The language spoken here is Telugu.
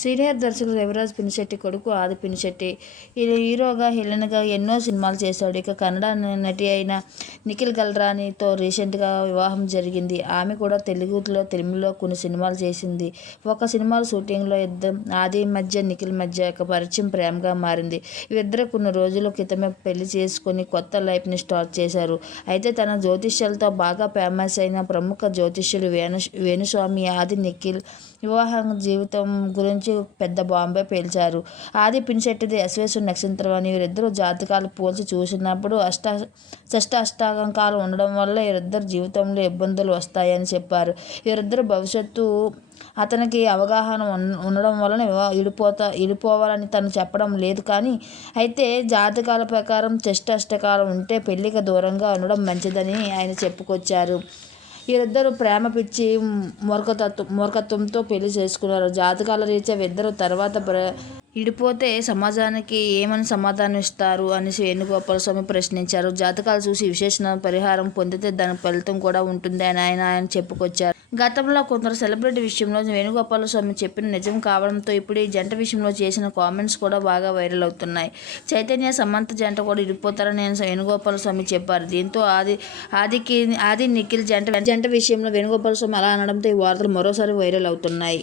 సీనియర్ దర్శకుడు రవిరాజ్ పినిశెట్టి కొడుకు ఆది పినిశెట్టి. ఈయన హీరోగా హీరోయిన్గా ఎన్నో సినిమాలు చేశాడు. ఇక కన్నడ నటి అయిన నిఖిల్ గల్రానితో రీసెంట్గా వివాహం జరిగింది. ఆమె కూడా తెలుగులో తెలుగులో కొన్ని సినిమాలు చేసింది. ఒక సినిమాల షూటింగ్లో ఇద్దరు ఆది మధ్య నిఖిల్ మధ్య ఒక పరిచయం ప్రేమగా మారింది. వీరిద్దరు కొన్ని రోజుల క్రితమే పెళ్ళి చేసుకొని కొత్త లైఫ్ని స్టార్ట్ చేశారు. అయితే తన జ్యోతిష్యాలతో బాగా ఫేమస్ అయిన ప్రముఖ జ్యోతిష్యులు వేణు వేణుస్వామి ఆది నిఖిల్ వివాహం జీవితం గురించి పెద్ద బాంబే పేల్చారు. ఆది పినిశెట్టిది అశ్వేశ్వర నక్షత్రం అని వీరిద్దరు జాతకాలు పోల్చి చూసినప్పుడు అష్ట షష్ట అష్టాంకాలు ఉండడం వల్ల వీరిద్దరు జీవితంలో ఇబ్బందులు వస్తాయని చెప్పారు. వీరిద్దరు భవిష్యత్తు అతనికి అవగాహన ఉండడం వలన ఇడిపోతా ఇడిపోవాలని తను చెప్పడం లేదు కానీ అయితే జాతకాల ప్రకారం చెష్ట అష్టకాలం ఉంటే పెళ్ళికి దూరంగా ఉండడం మంచిదని ఆయన చెప్పుకొచ్చారు. వీరిద్దరూ ప్రేమ పిచ్చి మూర్ఖతత్వం మూర్ఖత్వంతో పెళ్ళి చేసుకున్నారు. జాతకాల రీత్యా వీరిద్దరు తర్వాత ఇడిపోతే సమాజానికి ఏమని సమాధానం ఇస్తారు అనేసి వేణుగోపాల స్వామి ప్రశ్నించారు. జాతకాలు చూసి విశేషణ పరిహారం పొందితే దాని ఫలితం కూడా ఉంటుంది అని ఆయన ఆయన చెప్పుకొచ్చారు. గతంలో కొందరు సెలబ్రిటీ విషయంలో వేణుగోపాల స్వామి చెప్పిన నిజం కావడంతో ఇప్పుడు ఈ జంట విషయంలో చేసిన కామెంట్స్ కూడా బాగా వైరల్ అవుతున్నాయి. చైతన్య సమంత జంట కూడా ఇరిపోతారని నేను వేణుగోపాల స్వామి చెప్పారు. దీంతో ఆది ఆదికి ఆది నిఖిల్ జంట జంట విషయంలో వేణుగోపాల స్వామి అలా అనడంతో ఈ వార్తలు మరోసారి వైరల్ అవుతున్నాయి.